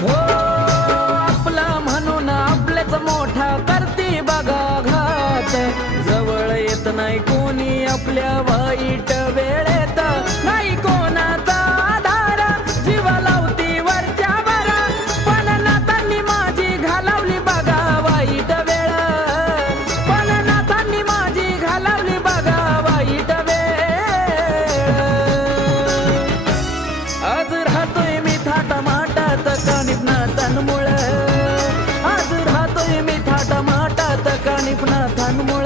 हो आपला म्हणून आपलेच मोठा करती बघा घात, जवळ येत नाही कोणी आपल्या वाईट वेळेत, नाही कोणाचा आधार, जीव लावती वरच्या भरा, पण नातांनी माझी घालवली बघा वाईट वेळ, पण नातांनी माझी घालवली बघा वाईट वेळ। आज राहतोय मी थाटामाटात कानिफ नातांमुळं, आज राहतोय मी थाटामाटात कानिफ नातांमुळं।